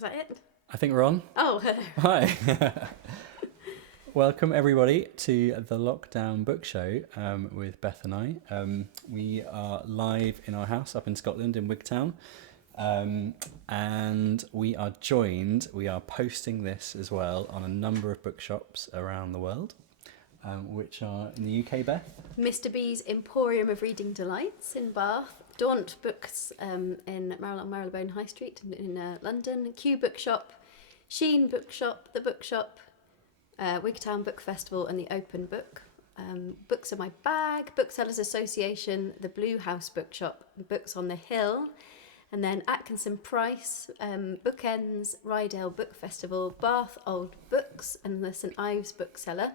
Is that it? I think we're on. Oh, hello. Hi. Welcome everybody to the Lockdown Book Show with Beth and I. We are live in our house up in Scotland in Wigtown, and we are posting this as well on a number of bookshops around the world, which are in the UK, Beth. Mr. B's Emporium of Reading Delights in Bath, Daunt Books in Marylebone High Street in London, Kew Bookshop, Sheen Bookshop, The Bookshop, Wigtown Book Festival and the Open Book. Books Are My Bag, Booksellers Association, the Blue House Bookshop, Books on the Hill, and then Atkinson Price, Bookends, Rydale Book Festival, Bath Old Books and the St Ives Bookseller.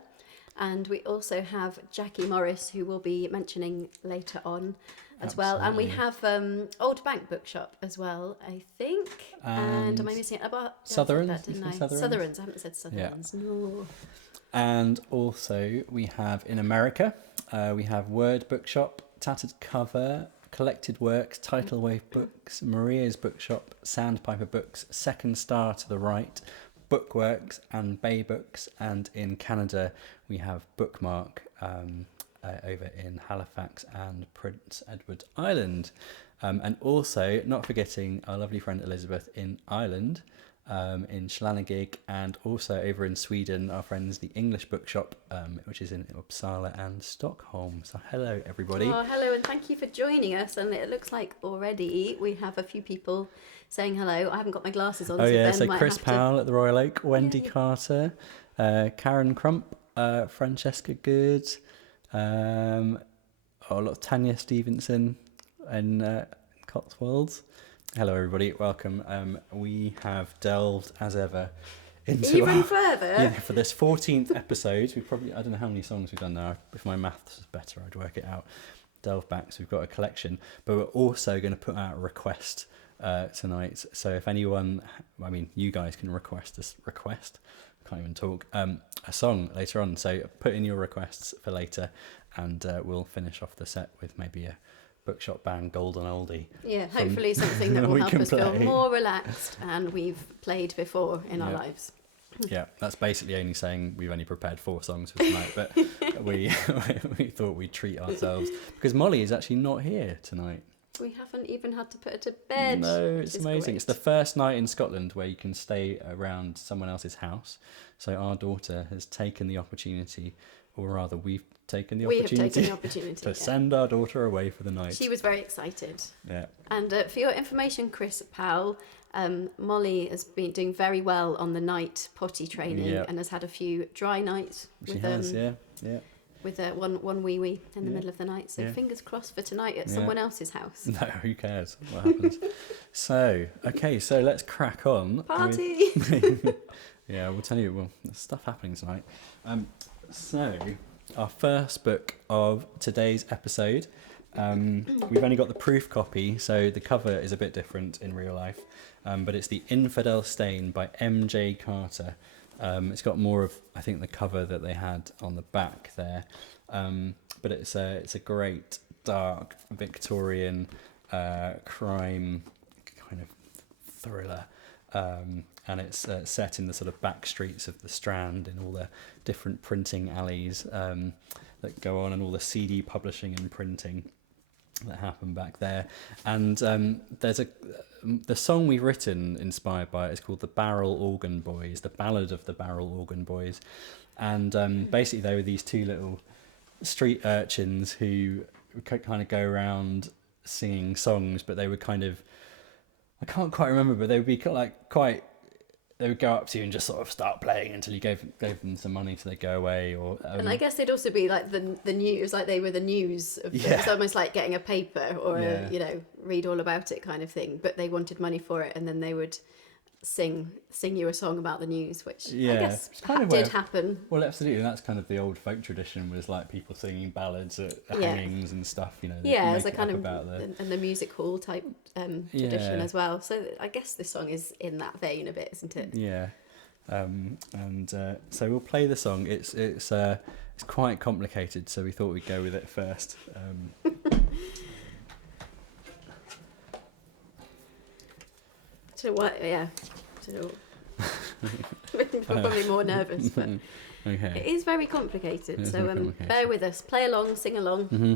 And we also have Jackie Morris, who we'll be mentioning later on as well. And we have Old Bank Bookshop as well, I think. And am I missing it? Southerns? Southerns. I haven't said Southerns. Yeah. No. And also we have in America, we have Word Bookshop, Tattered Cover, Collected Works, Tidal Wave Books, Maria's Bookshop, Sandpiper Books, Second Star to the Right, Bookworks and Bay Books, and in Canada we have Bookmark over in Halifax and Prince Edward Island, and also not forgetting our lovely friend Elizabeth in Ireland, in Schlanagig, and also over in Sweden our friends the English Bookshop, which is in Uppsala and Stockholm. So hello everybody. Oh, hello, and thank you for joining us. And it looks like already we have a few people saying hello. I haven't got my glasses on. Oh, so yeah, Ben so might Chris have Powell at the Royal Oak, Wendy Yay. Carter, Karen Crump, Francesca Good, a lot of Tanya Stevenson in Cotswolds. Hello everybody, welcome. We have delved as ever into even further. Yeah, for this 14th episode. We probably, I don't know how many songs we've done now. If my maths is better, I'd work it out. Delve back, so we've got a collection, but we're also going to put out a request tonight. So if anyone, I mean, you guys can request, can't even talk, a song later on. So put in your requests for later, and we'll finish off the set with maybe a Bookshop Band Golden Oldie. Yeah, hopefully something that will help us feel play. more relaxed and we've played before in our lives. Yeah, that's basically only saying we've only prepared 4 songs for tonight, but we thought we'd treat ourselves because Molly is actually not here tonight. We haven't even had to put her to bed. No, it's amazing. Great. It's the first night in Scotland where you can stay around someone else's house. So our daughter has taken the opportunity, or rather we've taken the opportunity to send our daughter away for the night. She was very excited. Yeah. And for your information, Chris Powell, Molly has been doing very well on the night potty training and has had a few dry nights. She has, yeah. With one wee in the middle of the night. So fingers crossed for tonight at someone else's house. No, who cares what happens? So let's crack on. Party! Yeah, we'll tell you, there's stuff happening tonight. So our first book of today's episode, we've only got the proof copy, so the cover is a bit different in real life, but it's The Infidel Stain by M.J. Carter. It's got more of, I think, the cover that they had on the back there, but it's a great dark Victorian crime kind of thriller, and it's set in the sort of back streets of the Strand, in all the different printing alleys that go on, and all the CD publishing and printing that happened back there. And there's the song we've written inspired by it is called The Barrel Organ Boys, the Ballad of the Barrel Organ Boys. And basically they were these 2 little street urchins who kind of go around singing songs, but they would kind of, I can't quite remember, but they would be they would go up to you and just sort of start playing until you gave them some money so they'd go away. Or and I guess they'd also be like the news, like they were the news of it's almost like getting a paper or read all about it kind of thing, but they wanted money for it, and then they would sing you a song about the news, which I guess did happen. Well, absolutely, and that's kind of the old folk tradition, was like people singing ballads at hangings and stuff, it's a kind of and the music hall type tradition as well. So I guess this song is in that vein a bit, isn't it? Yeah. So we'll play the song. It's quite complicated, so we thought we'd go with it first. So what? Yeah. at all. We're probably more nervous, but Okay. it is very complicated. It is So very complicated. bear with us. Play along, sing along. Mm-hmm.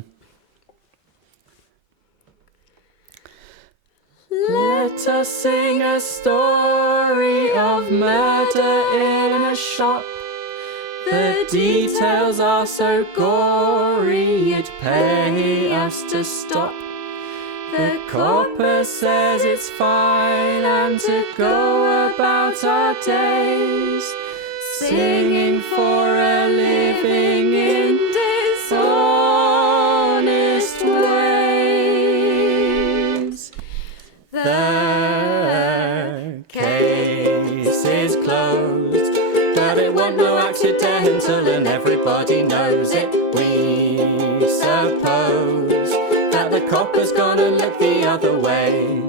Let us sing a story of murder in a shop. The details are so gory, you'd pay us to stop. The copper says it's fine and to go about our days, singing for a living in dishonest ways. The case is closed, but it wasn't no accidental and everybody knows it. We suppose that the copper's gonna look the other way.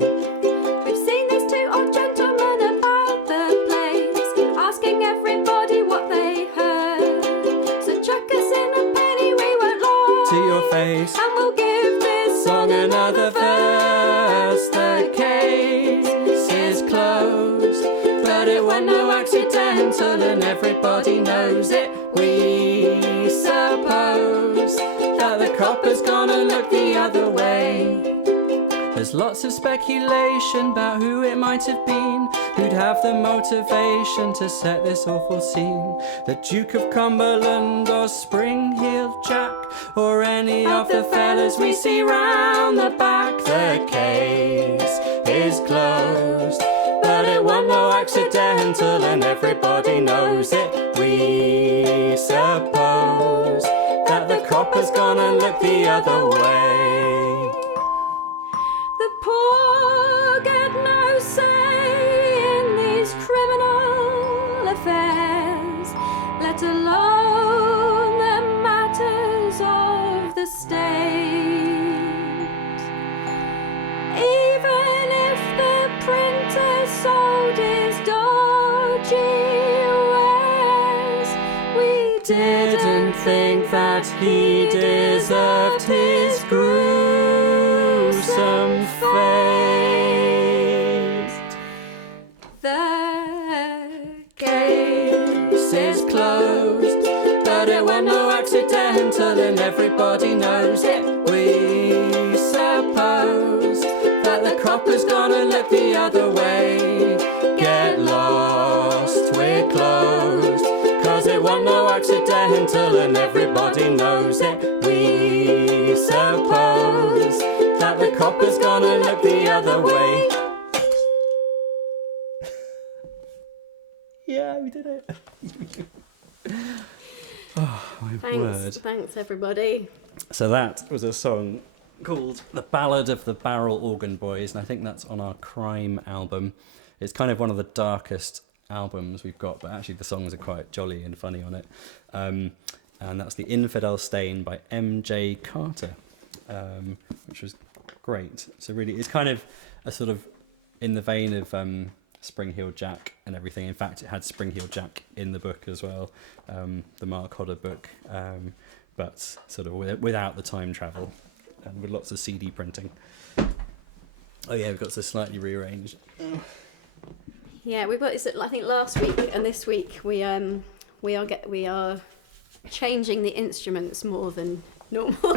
We've seen these two old gentlemen about the place, asking everybody what they heard. So chuck us in a penny, we won't lie. To your face, And we'll give this song another verse. The case is closed, but it wasn't no accidental and everybody knows it. We suppose that the copper's gonna look the other way. There's lots of speculation about who it might have been, who'd have the motivation to set this awful scene. The Duke of Cumberland or Spring-Heeled Jack, or any of the fellas we see round the back. The case is closed, but it wasn't no accidental and everybody knows it. We suppose that the copper's gonna look the other way. The poor get no say in these criminal affairs, let alone the matters of the state. Even if the printer sold his dodgy wares, we Didn't think that he deserved his gruesome fate. The Case is closed, but it wasn't no accidental and everybody knows it. We suppose that the copper's gonna look the other way. Get lost, we're closed, 'cause it wasn't no accidental and everybody knows it. We suppose that the copper's gonna look the other way. Yeah, we did it. Oh, my word. Thanks everybody. So that was a song called The Ballad of the Barrel Organ Boys, and I think that's on our Crime album. It's kind of one of the darkest albums we've got, but actually the songs are quite jolly and funny on it. And that's The Infidel Stain by M.J. Carter, which was great. So really, it's kind of a sort of in the vein of Spring-Heeled Jack and everything. In fact, it had Spring-Heeled Jack in the book as well, the Mark Hodder book, but sort of without the time travel and with lots of CD printing. Oh yeah, we've got to slightly rearrange. Yeah, we've got. I think last week and this week we are changing the instruments more than normal.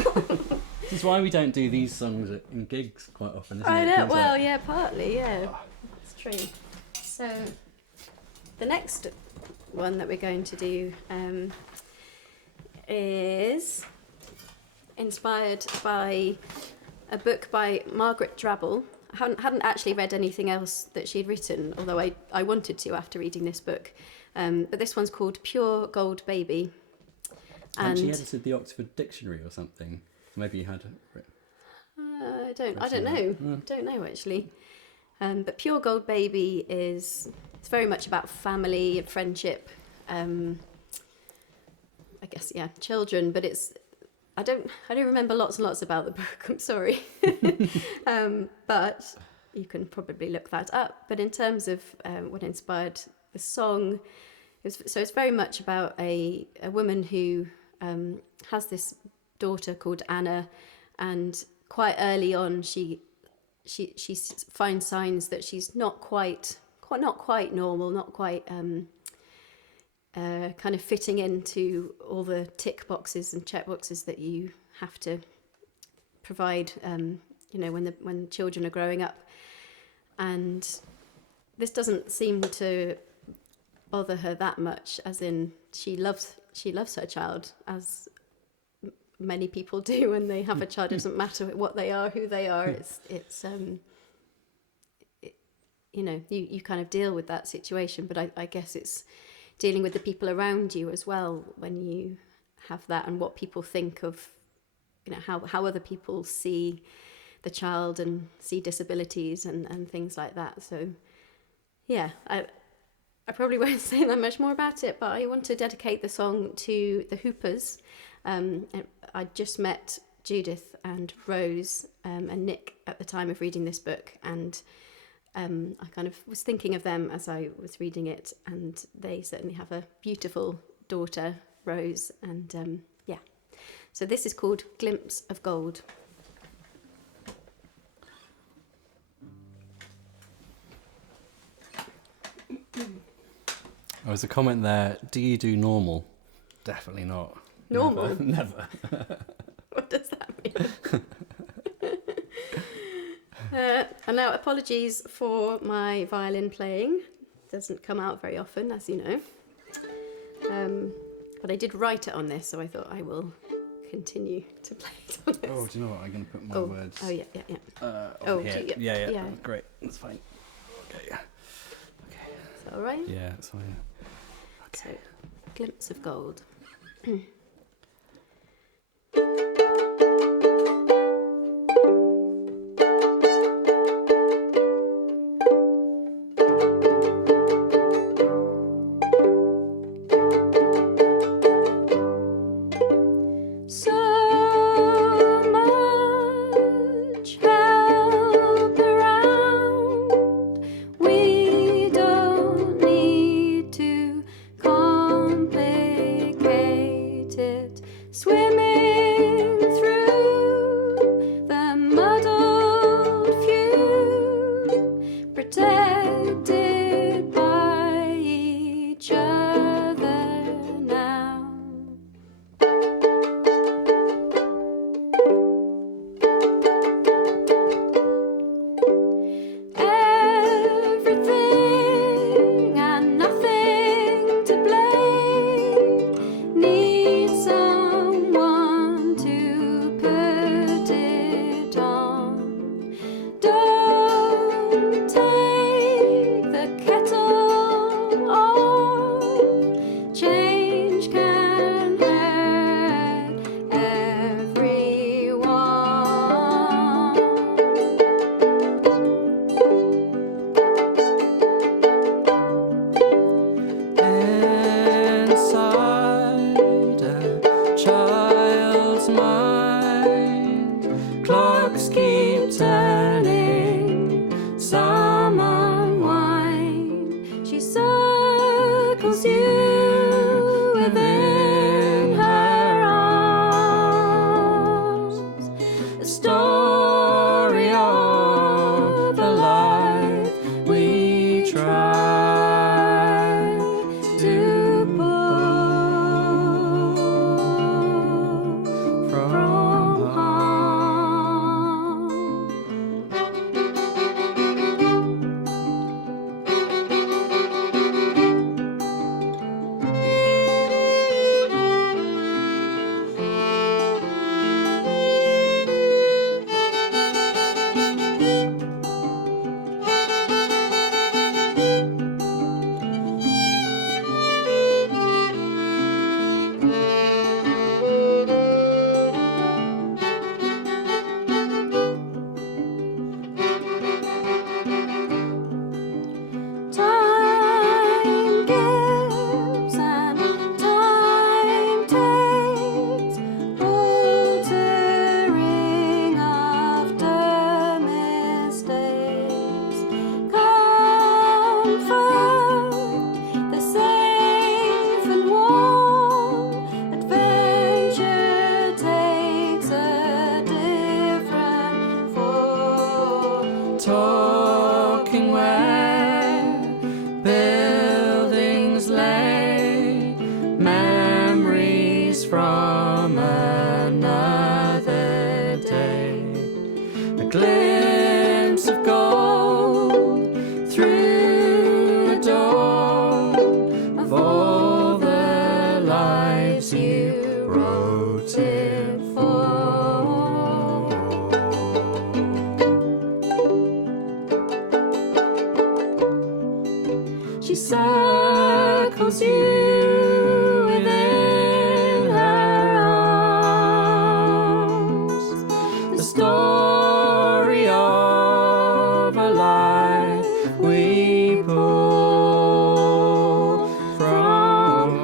This is why we don't do these songs in gigs quite often, isn't I it? know. Things Well, like- yeah, partly. Yeah, it's true. So the next one that we're going to do is inspired by a book by Margaret Drabble. I hadn't actually read anything else that she'd written, although I wanted to after reading this book. But this one's called Pure Gold Baby. And she edited the Oxford Dictionary or something. Maybe you had. I don't know. No. Don't know actually. But Pure Gold Baby it's very much about family and friendship. I guess children. But I don't remember lots and lots about the book. I'm sorry. But you can probably look that up. But in terms of what inspired the song, it's very much about a woman who has this daughter called Anna, and quite early on she finds signs that she's not quite not quite normal, not quite kind of fitting into all the tick boxes and check boxes that you have to provide, when children are growing up. And this doesn't seem to bother her that much, as in she loves her child, as many people do when they have a child. It doesn't matter what they are, who they are. You kind of deal with that situation, but I guess it's dealing with the people around you as well when you have that, and what people think of, how other people see the child and see disabilities and things like that. So yeah, I probably won't say that much more about it, but I want to dedicate the song to the Hoopers. I just met Judith and Rose and Nick at the time of reading this book, and I kind of was thinking of them as I was reading it, and they certainly have a beautiful daughter, Rose, and yeah. So this is called Glimpse of Gold. There was a comment there, do you do normal? Definitely not. Normal? Never. What does that mean? And now, apologies for my violin playing. It doesn't come out very often, as you know. But I did write it on this, so I thought I will continue to play it on this. Oh, do you know what? I'm going to put my words. Oh, yeah. Here. Gee, Yeah. Great. That's fine. Okay. Is that all right? Yeah, that's fine. Okay. So, Glimpse of Gold. she circles you within her arms. The story of a life we pull from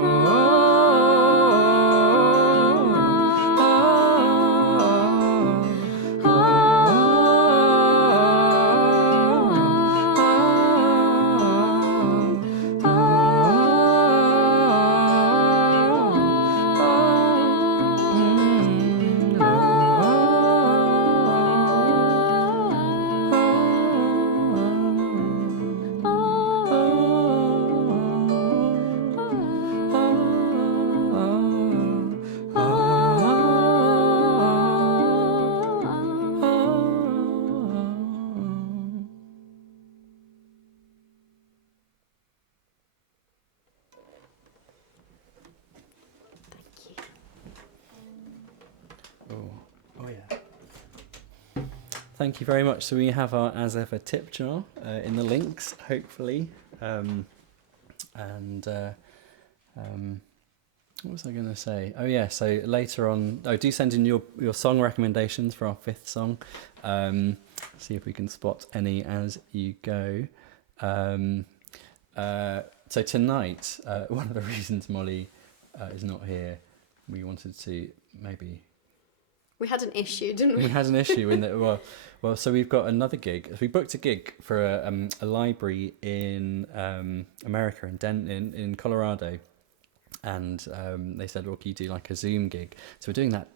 Thank you very much. So we have our as ever tip jar in the links, hopefully. What was I going to say? Oh yeah, so later on, do send in your song recommendations for our 5th song. See if we can spot any as you go. So tonight, one of the reasons Molly is not here, we wanted to maybe... We had an issue, didn't we? We had an issue in that. Well. So we've got another gig. We booked a gig for a library in America, in Colorado, and they said, "Well, can you do like a Zoom gig?" So we're doing that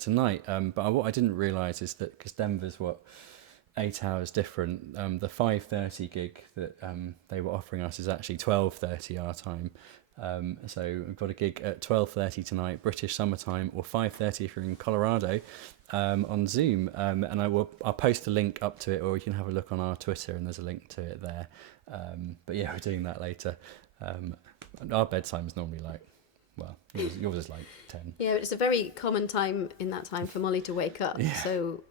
tonight. But what I didn't realise is that because Denver's 8 hours different, the 5:30 gig that they were offering us is actually 12:30 our time. So we've got a gig at 12:30 tonight, British summertime, or 5:30 if you're in Colorado, on Zoom. And I'll post a link up to it, or you can have a look on our Twitter, and there's a link to it there. But yeah, we're doing that later. Our bedtime is normally yours is like 10. Yeah, it's a very common time in that time for Molly to wake up. Yeah. So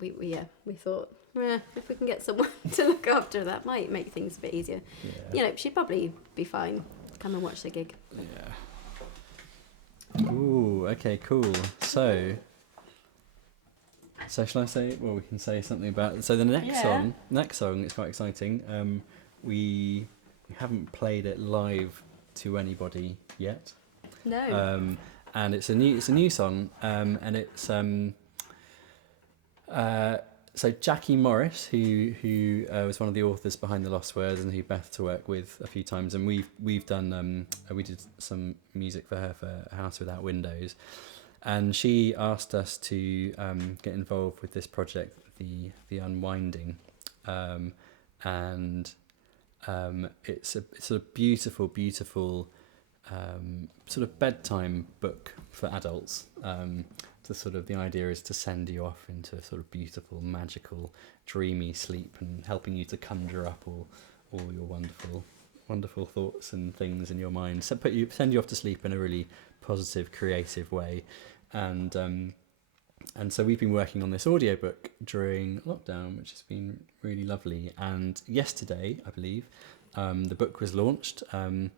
we thought, if we can get someone to look after, that might make things a bit easier. Yeah. She'd probably be fine. Come and watch the gig. Yeah. Ooh, okay, cool. So shall I say? Well, we can say something about. So the next song is quite exciting. We haven't played it live to anybody yet. No. And it's a new song. And it's so Jackie Morris, who was one of the authors behind The Lost Words, and who Beth to work with a few times, and we've done we did some music for her for A House Without Windows, and she asked us to get involved with this project, the Unwinding, and it's a sort of beautiful sort of bedtime book for adults. The idea is to send you off into a sort of beautiful, magical, dreamy sleep, and helping you to conjure up all your wonderful thoughts and things in your mind. So send you off to sleep in a really positive, creative way. And so we've been working on this audiobook during lockdown, which has been really lovely. And yesterday, I believe, the book was launched. So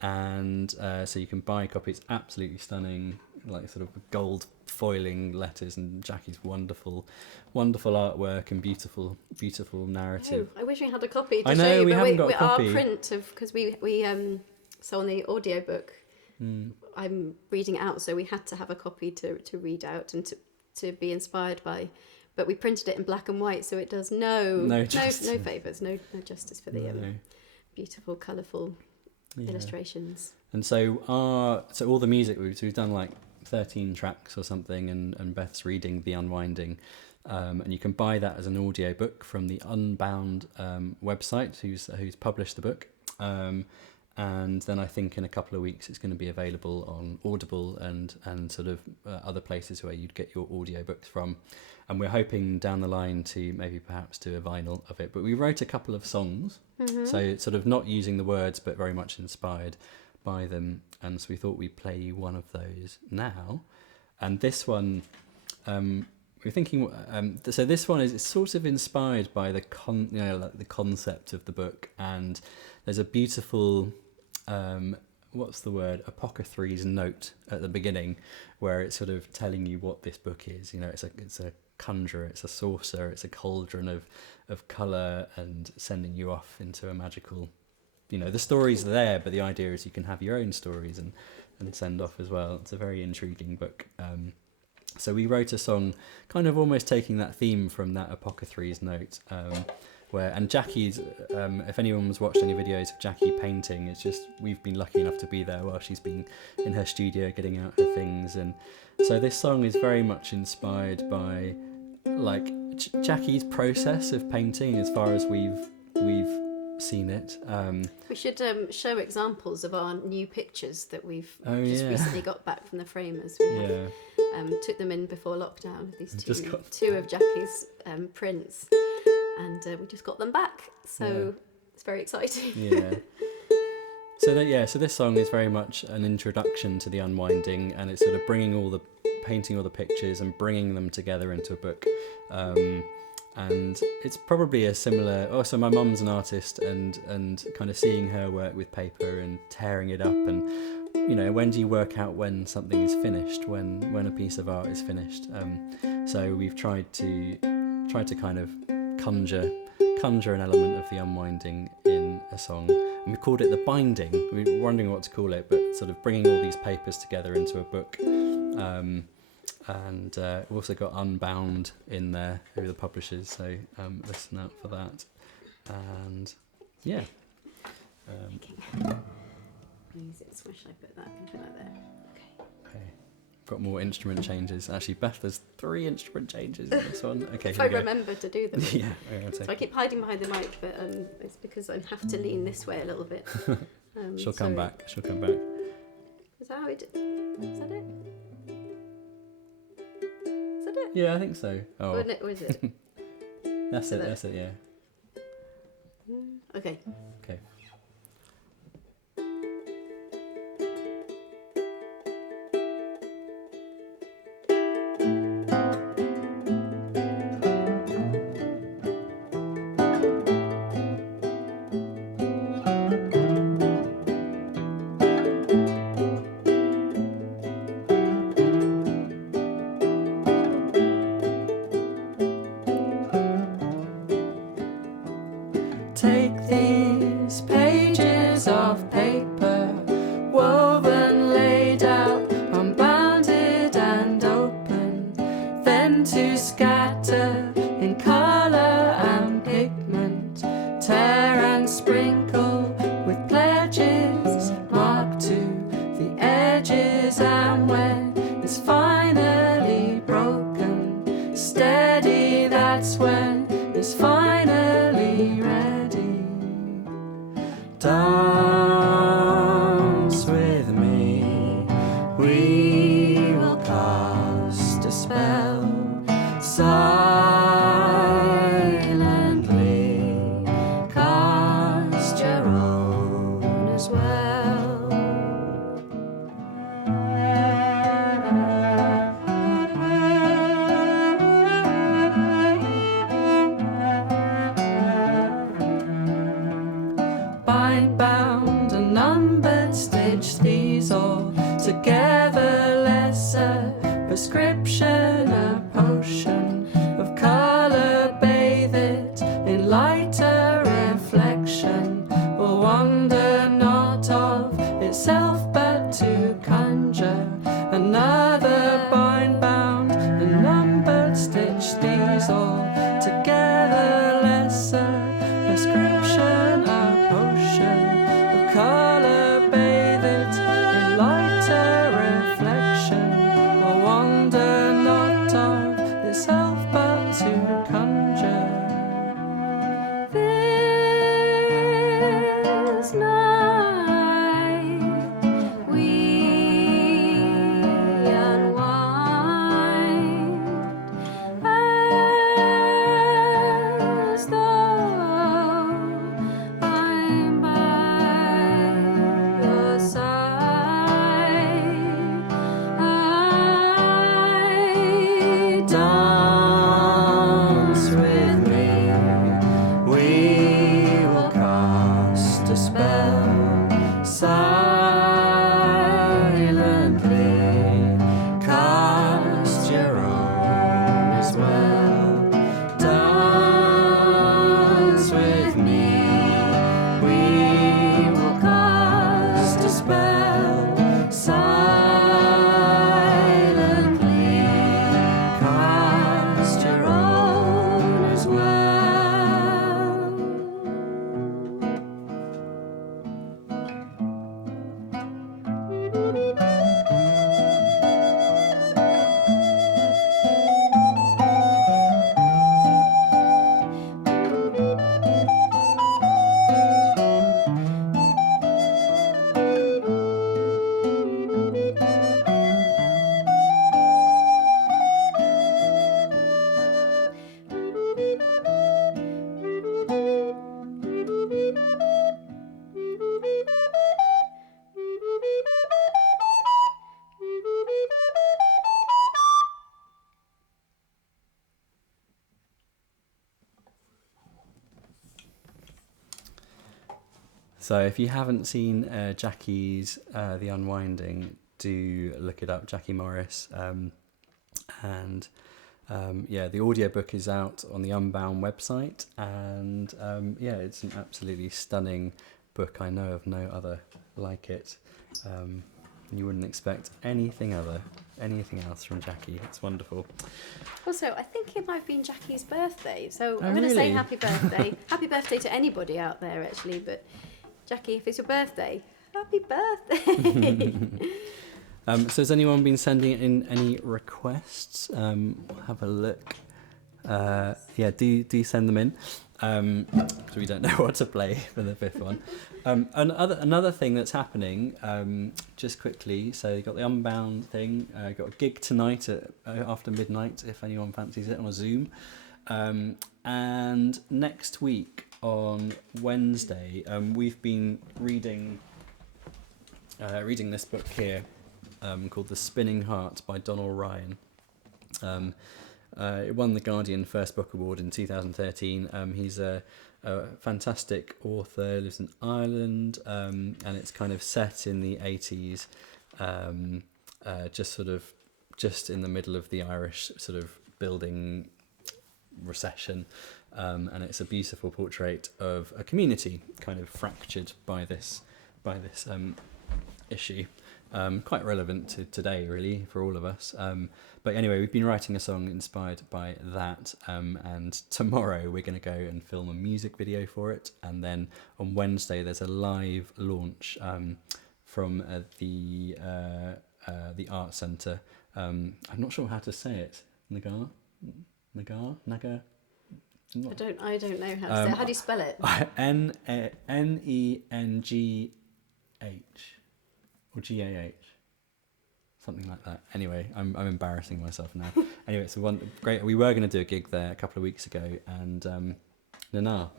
you can buy a copy. It's absolutely stunning, like sort of gold foiling letters and Jackie's wonderful artwork and beautiful narrative. Oh, I wish we had a copy to I know, show you, we but haven't got a copy. Our print of, because we so on the audiobook, I'm reading out, so we had to have a copy to read out and to be inspired by. But we printed it in black and white, so it does no favours, no justice for the beautiful, colourful illustrations. And so all the music we've done like 13 tracks or something, and Beth's reading The Unwinding, and you can buy that as an audiobook from the Unbound website, who's published the book, and then I think in a couple of weeks it's going to be available on Audible and sort of other places where you'd get your audiobooks from. And we're hoping down the line to maybe perhaps do a vinyl of it. But we wrote a couple of songs, so sort of not using the words, but very much inspired by them. And so we thought we'd play one of those now. And this one, we're thinking. So this one is it's sort of inspired by the like the concept of the book, and there's a beautiful, what's the word? Apothecary note at the beginning, where it's sort of telling you what this book is. You know, it's a conjurer, it's a sorcerer, it's a cauldron of colour, and sending you off into a magical. You know, the stories are there, but the idea is you can have your own stories and send off as well. It's a very intriguing book. So we wrote a song kind of almost taking that theme from that apothecary's note, and Jackie's, if anyone's watched any videos of Jackie painting, it's just, we've been lucky enough to be there while she's been in her studio getting out her things. And so this song is very much inspired by like Jackie's process of painting as far as we've seen it. We should show examples of our new pictures that we've just recently got back from the framers. We took them in before lockdown. These two of Jackie's prints, and we just got them back. So it's very exciting. So this song is very much an introduction to the unwinding, and it's sort of painting all the pictures and bringing them together into a book. And it's probably a similar. Also, my mum's an artist, and kind of seeing her work with paper and tearing it up, and you know, when do you work out when something is finished, when a piece of art is finished? So we've tried to kind of conjure an element of the unwinding in a song, and we called it the binding. We were wondering what to call it, but sort of bringing all these papers together into a book. And we've also got Unbound in there, who are the publishers, so listen out for that. And yeah. Where should I put that? Put that there. Okay. Got more instrument changes. Actually, Beth, there's 3 instrument changes in this one. Okay. If I remember to do them. Yeah. So I keep hiding behind the mic, but it's because I have to lean this way a little bit. She'll come back. Is that how it? Is that it? Yeah, I think so. Oh. Or is it? That's it, yeah. Okay. Take these pages of paper, woven, laid out, unbounded and open, then to scatter in colour and pigment, tear and sprinkle with pledges, marked to the edges, and when it's finally broken, steady, that's when it's finally ready. Dance with me, we will cast a spell, silently cast your own as well. Bind, bound and numbered, stitch these all together. Lesser prescription, a potion of colour, bathe it in lighter reflection. Will wander not of itself, but to conjure another. Bind, bound and numbered, stitch these all together. Lesser prescription, a potion of colour, bathe it spell. Silently cast your own as well. So if you haven't seen Jackie's The Unwinding, do look it up, Jackie Morris. And the audiobook is out on the Unbound website. And it's an absolutely stunning book. I know of no other like it. You wouldn't expect anything else from Jackie. It's wonderful. Also, I think it might have been Jackie's birthday, so Oh, I'm going to say really? happy birthday. Happy birthday to anybody out there, actually, but Jackie, if it's your birthday, happy birthday. So has anyone been sending in any requests? We'll have a look. Do send them in. So we don't know what to play for the fifth one. Another thing that's happening, just quickly, so you got the Unbound thing, got a gig tonight at after midnight, if anyone fancies it, on a Zoom. And next week on Wednesday, we've been reading this book here, called The Spinning Heart by Donal Ryan. It won the Guardian First Book Award in 2013. He's a fantastic author, lives in Ireland, and it's kind of set in the 80s, just in the middle of the Irish sort of building recession. And it's a beautiful portrait of a community kind of fractured by this issue. Quite relevant to today, really, for all of us. But anyway, we've been writing a song inspired by that, and tomorrow we're going to go and film a music video for it, and then on Wednesday there's a live launch from the art centre. I'm not sure how to say it. Nagar. I don't know how to say it. How do you spell it? Nengh or GAH, something like that. Anyway, I'm embarrassing myself now. Anyway, it's great. We were going to do a gig there a couple of weeks ago, and Nanar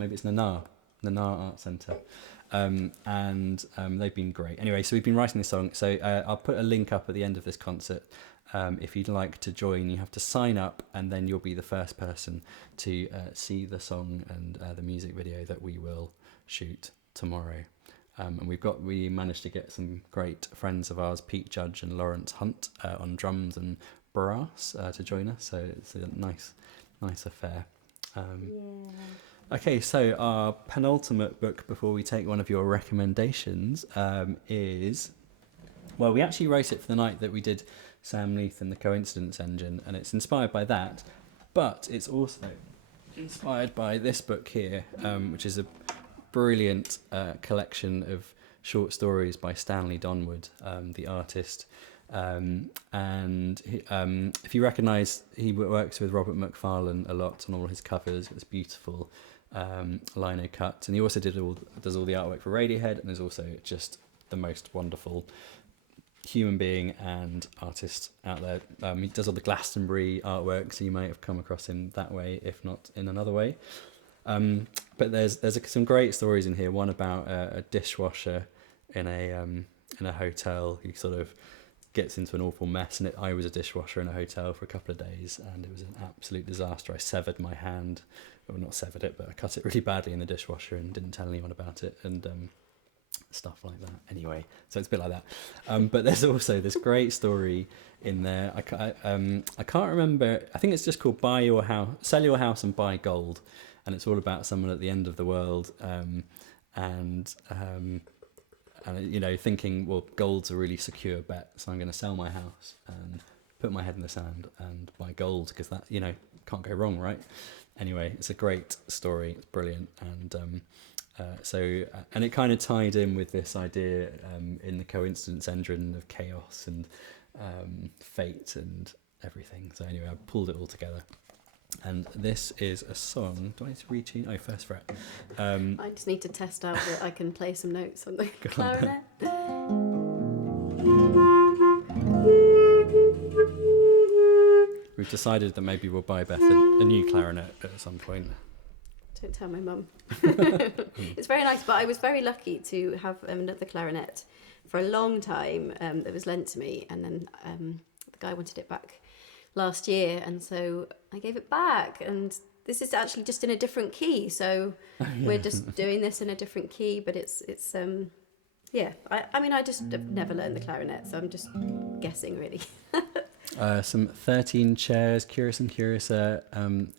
Art Centre, and they've been great. Anyway, so we've been writing this song. So I'll put a link up at the end of this concert. If you'd like to join, you have to sign up, and then you'll be the first person to see the song and the music video that we will shoot tomorrow. And we managed to get some great friends of ours, Pete Judge and Lawrence Hunt, on drums and brass to join us. So it's a nice affair. Okay, so our penultimate book before we take one of your recommendations is, well, we actually wrote it for the night that we did Sam Leith and the Coincidence Engine, and it's inspired by that, but it's also inspired by this book here, which is a brilliant collection of short stories by Stanley Donwood, the artist. And if you recognise, he works with Robert McFarlane a lot on all his covers. It's beautiful lino cut, and he also does all the artwork for Radiohead, and is also just the most wonderful human being and artist out there. He does all the Glastonbury artwork, so you might have come across him that way, if not in another way. But there's some great stories in here. One about a dishwasher in a hotel who sort of gets into an awful mess, and I was a dishwasher in a hotel for a couple of days, and it was an absolute disaster. I severed my hand, or not severed it, but I cut it really badly in the dishwasher and didn't tell anyone about it, and stuff like that. Anyway, so it's a bit like that. But there's also this great story in there. I can't remember. I think it's just called Sell Your House and Buy Gold, and it's all about someone at the end of the world, and and you know, thinking, well, gold's a really secure bet, so I'm going to sell my house and put my head in the sand and buy gold, because that, you know, can't go wrong, right? Anyway, it's a great story. It's brilliant, and and it kind of tied in with this idea in the coincidence engine of chaos and fate and everything. So anyway, I pulled it all together. And this is a song. Do I need to retune? Oh, first fret. I just need to test out that I can play some notes on the Go on clarinet. We've decided that maybe we'll buy Beth a new clarinet at some point. Don't tell my mum. It's very nice, but I was very lucky to have another clarinet for a long time that was lent to me, and then the guy wanted it back last year, and so I gave it back, and this is actually just in a different key, so we're just doing this in a different key, but it's yeah, I mean, I just have never learned the clarinet, so I'm just guessing, really. Some 13 chairs, Curious and Curiouser,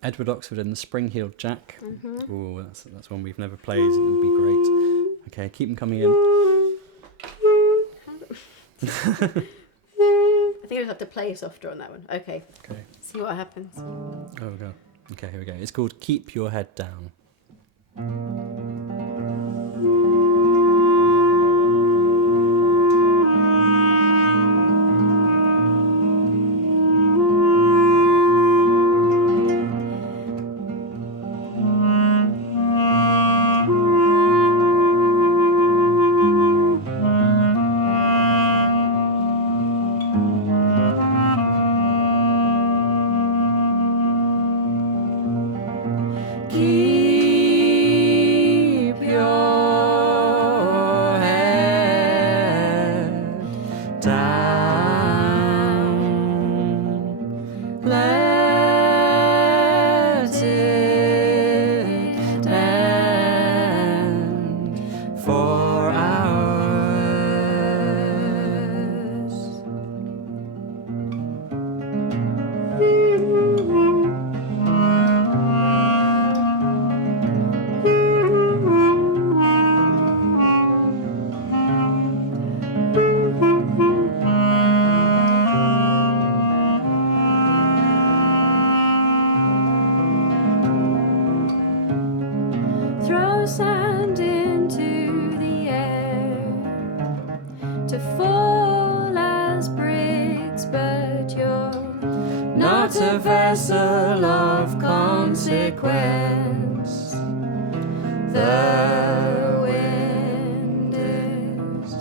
Edward Oxford and the Spring-Heeled Jack. Oh, that's one we've never played. It would be great. Okay, keep them coming in. I think I'd have to play softer on that one. Okay. Okay. See what happens. Oh, God. Okay, here we go. It's called Keep Your Head Down. Keep your head down. Let it end for hours. Throw sand into the air to fall as bricks, but you're not a vessel of consequence. The wind is.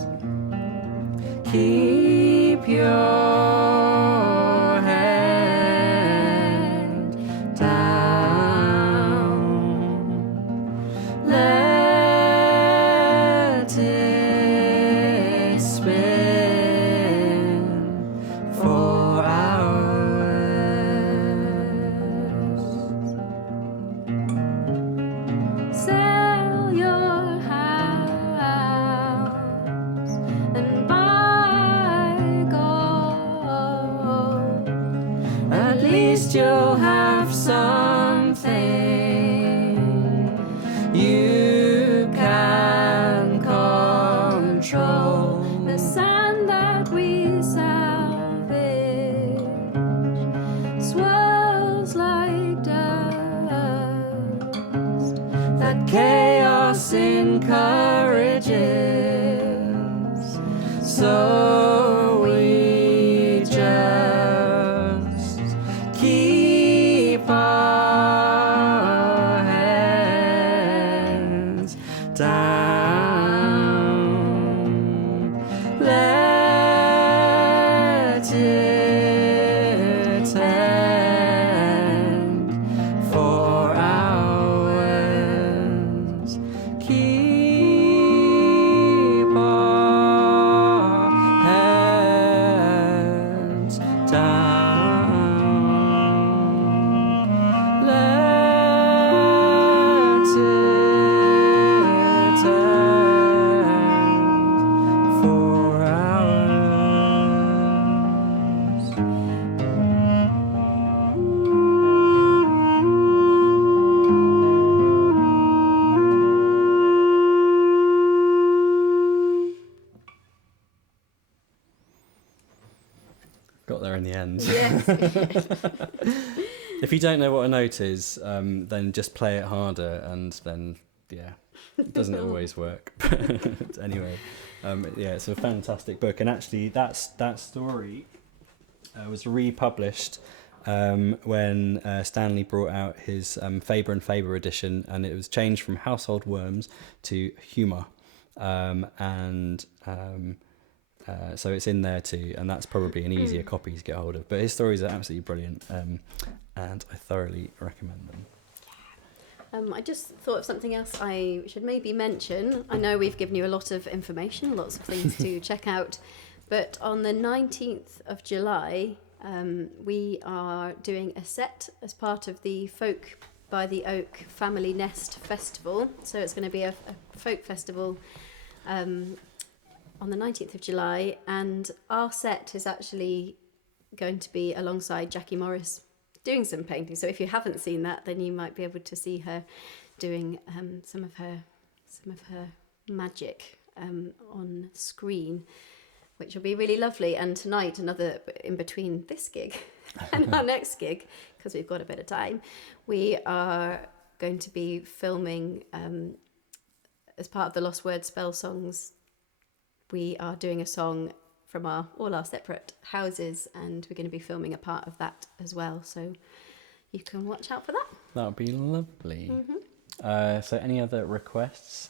Keep your head down. Let it spin for hours. Sell your house and buy gold. At least you'll have something you can control. The sand that we salvage swirls like dust that chaos encourages. So we just keep our heads. down. there in the end. Yes. If you don't know what a note is, then just play it harder, and then it doesn't always work. But anyway, it's a fantastic book, and actually that story was republished when Stanley brought out his Faber and Faber edition, and it was changed from Household Worms to Humour, so it's in there too, and that's probably an easier copy to get hold of. But his stories are absolutely brilliant, and I thoroughly recommend them. I just thought of something else I should maybe mention. I know we've given you a lot of information, lots of things to check out, but on the 19th of July, we are doing a set as part of the Folk by the Oak Family Nest Festival. So it's going to be a folk festival on the 19th of July, and our set is actually going to be alongside Jackie Morris doing some painting. So if you haven't seen that, then you might be able to see her doing some of her magic on screen, which will be really lovely. And tonight, another in between this gig and our next gig, because we've got a bit of time, we are going to be filming as part of the Lost Word Spell Songs. We are doing a song from all our separate houses, and we're going to be filming a part of that as well, so you can watch out for that. That would be lovely. So any other requests?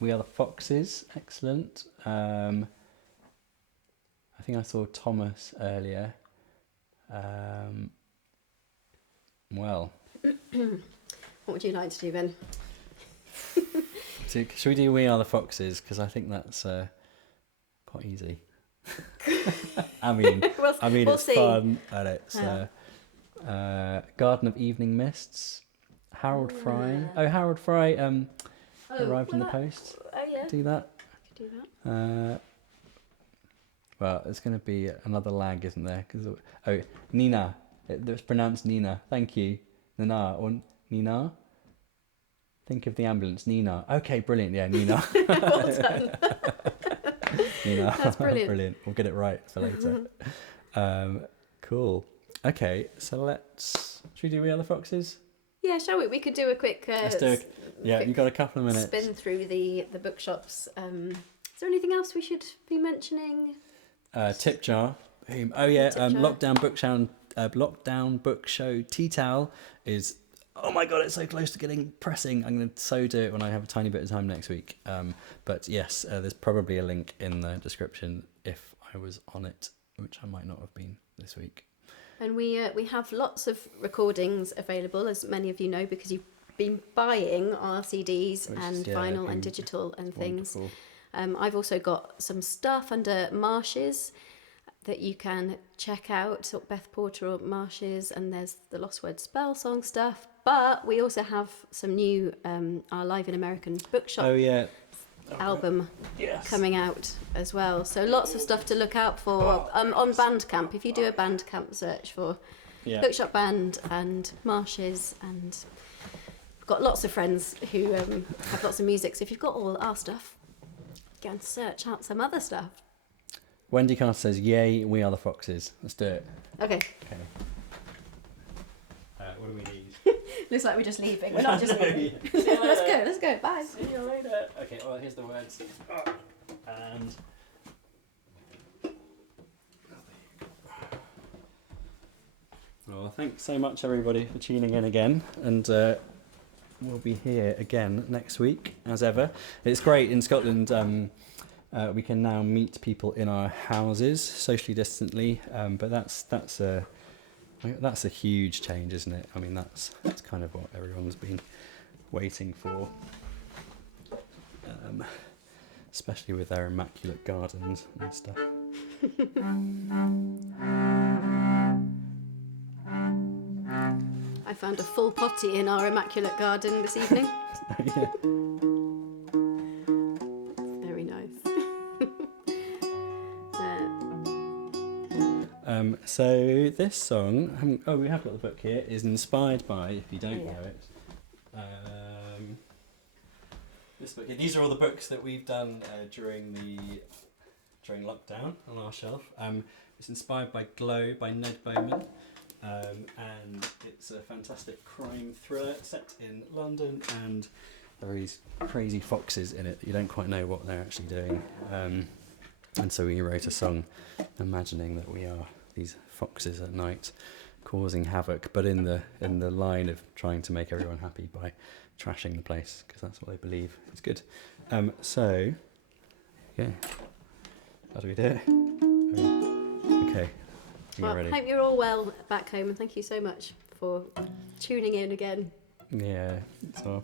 We Are the Foxes, excellent. I think I saw Thomas earlier. Well, What would you like to do, Ben? should we do We Are the Foxes? Because I think that's quite easy. I mean, we'll it's see. fun, and it's Garden of Evening Mists. Harold Fry. Oh, Harold Fry arrived in the post. Oh yeah. Do that. I could do that. Well, it's going to be another lag, isn't there? Because Nina. It's pronounced Nina. Thank you, Nina or Nina. Think of the ambulance, Nina. Okay, brilliant. Yeah, Nina. Well done. Nina. That's brilliant. Brilliant. We'll get it right for later. Cool. Okay, so should we do We Are the Foxes? Yeah, shall we? We could do a quick. Let's do it. Yeah, quick you've got a couple of minutes. Spin through the bookshops. Is there anything else we should be mentioning? Tip jar. Oh yeah, Tip jar. Lockdown book show tea towel is. Oh my god, it's so close to getting pressing. I'm going to so do it when I have a tiny bit of time next week. But yes, there's probably a link in the description if I was on it, which I might not have been this week. And we have lots of recordings available, as many of you know, because you've been buying our CDs and vinyl and digital and things. Wonderful. I've also got some stuff under Marshes that you can check out, Beth Porter or Marshes, and there's the Lost Word Spell Song stuff. But we also have some new our Live in American Bookshop album coming out as well. So lots of stuff to look out for on Bandcamp. If you do a Bandcamp search for Bookshop Band and Marshes, and we've got lots of friends who have lots of music. So if you've got all our stuff, go and search out some other stuff. Wendy Carter says, "Yay, We Are the Foxes." Let's do it. Okay. What do we need? Looks like we're just leaving. We're not just leaving. Let's go. Bye. See you later. Okay, well, here's the words. And... Well, thanks so much, everybody, for tuning in again. And we'll be here again next week, as ever. It's great in Scotland. We can now meet people in our houses, socially distantly. But that's a huge change, isn't it? I mean, that's kind of what everyone's been waiting for, especially with their immaculate gardens and stuff. I found a full potty in our immaculate garden this evening. Yeah. Very nice. So this song, we have got the book here, is inspired by, if you don't know it, this book. These are all the books that we've done during during lockdown on our shelf. It's inspired by Glow by Ned Bowman, and it's a fantastic crime thriller set in London, and there are these crazy foxes in it that you don't quite know what they're actually doing. And so we wrote a song imagining that we are these foxes at night causing havoc, but in the line of trying to make everyone happy by trashing the place, because that's what they believe is good. So, yeah, how do we do it? Okay, you Well, ready? hope you're all well back home, and thank you so much for tuning in again. Yeah, it's our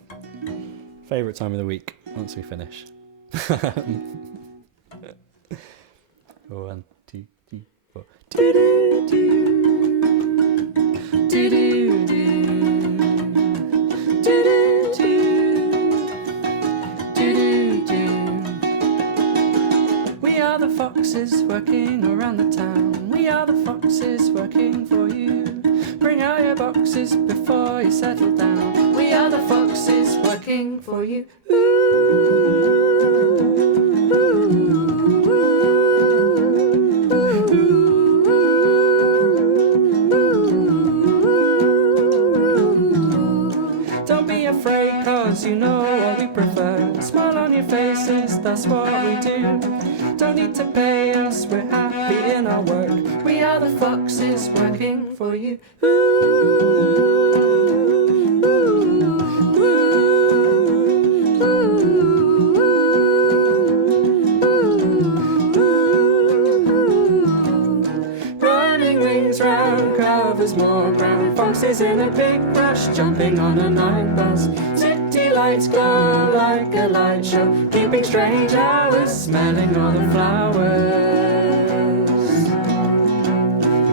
favourite time of the week once we finish. 1, 2, 3, 4. We are the foxes working around the town. We are the foxes working for you. Bring out your boxes before you settle down. We are the foxes working for you. Don't be afraid, cause you know what we prefer. Smile on your faces, that's what we do. Don't need to pay us, we're happy in our work. We are the foxes working for you. Running rings round covers more ground. Foxes in a big rush, jumping on a night bus. City lights glow like a light show, keeping strange hours, smelling all the flowers.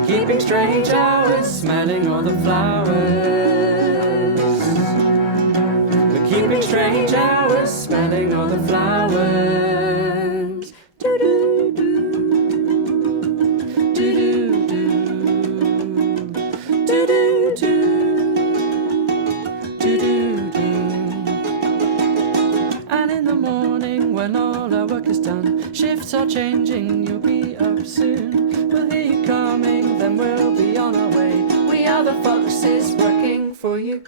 Keeping strange hours, smelling all the flowers. We're keeping strange hours, smelling all the flowers. Do-do-do. Do-do-do. Do-do-do. Do-do-do. And in the morning when all our work is done, shifts are changing, you'll be up soon. We'll hear you coming, then we'll be on our way. We are the foxes working for you.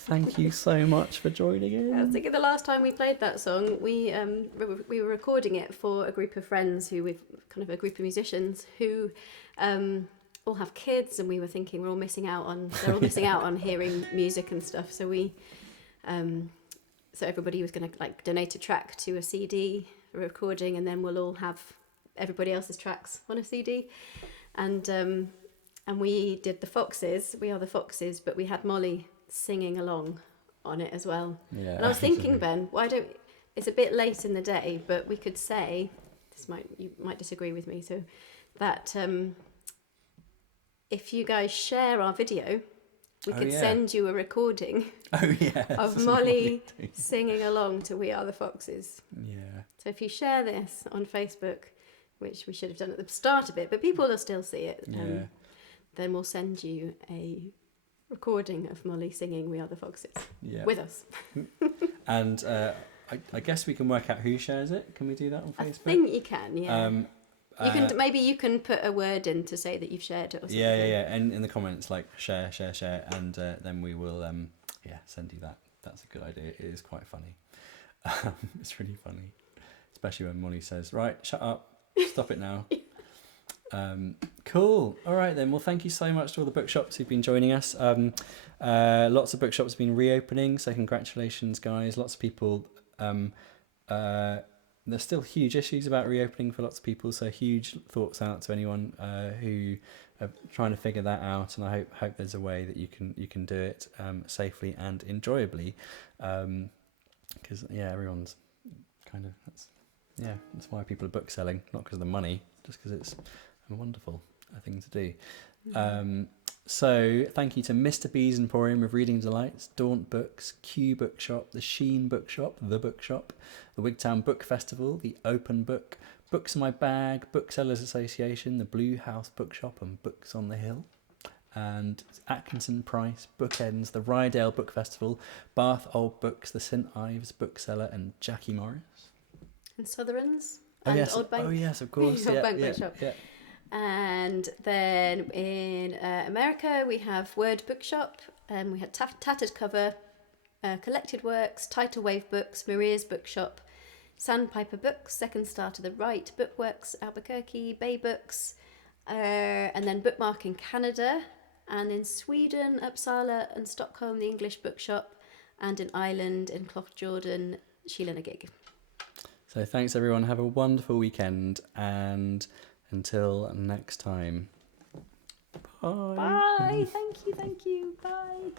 Thank you so much for joining in. I was thinking the last time we played that song, we were recording it for a group of friends who we've kind of a group of musicians who all have kids, and we were thinking they're all missing out on hearing music and stuff. So we so everybody was going to like donate a track to a CD recording, and then we'll all have everybody else's tracks on a CD, and we did the Foxes. We are the Foxes, but we had Molly singing along on it as well. Yeah. And I was thinking, Ben, it's a bit late in the day, but we could say, you might disagree with me, so that if you guys share our video, we could send you a recording of Molly singing along to We Are the Foxes. Yeah. So if you share this on Facebook, which we should have done at the start of it, but people will still see it, then we'll send you a recording of Molly singing We Are the Foxes with us. And I guess we can work out who shares it. Can we do that on Facebook? I think you can, yeah. Maybe you can put a word in to say that you've shared it or something. Yeah. And in the comments, like share, and then we will send you that. That's a good idea. It is quite funny. It's really funny, especially when Molly says, "Right, shut up, stop it now." Cool. All right then. Well, thank you so much to all the bookshops who've been joining us. Lots of bookshops have been reopening, so congratulations, guys. Lots of people. There's still huge issues about reopening for lots of people, so huge thoughts out to anyone who are trying to figure that out. And I hope there's a way that you can do it safely and enjoyably, because everyone's kind of Yeah, that's why people are book selling, not because of the money, just because it's a wonderful thing to do. So thank you to Mr. B's Emporium of Reading Delights, Daunt Books, Q Bookshop, the Sheen Bookshop, the Wigtown Book Festival, the Open Book, Books in My Bag, Booksellers Association, the Blue House Bookshop and Books on the Hill, and Atkinson Price, Bookends, the Rydale Book Festival, Bath Old Books, the St Ives Bookseller and Jackie Morris. And Sotheran's. Oh, and yes. Old Bank. Oh, yes, of course. Old Yeah, Bank yeah, Bookshop. yeah. And then in America, we have Word Bookshop, we had Tattered Cover, Collected Works, Tidal Wave Books, Maria's Bookshop, Sandpiper Books, Second Star to the Right, Bookworks, Albuquerque, Bay Books, and then Bookmark in Canada, and in Sweden, Uppsala and Stockholm, the English Bookshop, and in Ireland, in Clough Jordan, Sheila na Gig. So thanks, everyone. Have a wonderful weekend, and until next time. Bye. Bye. Thank you. Bye.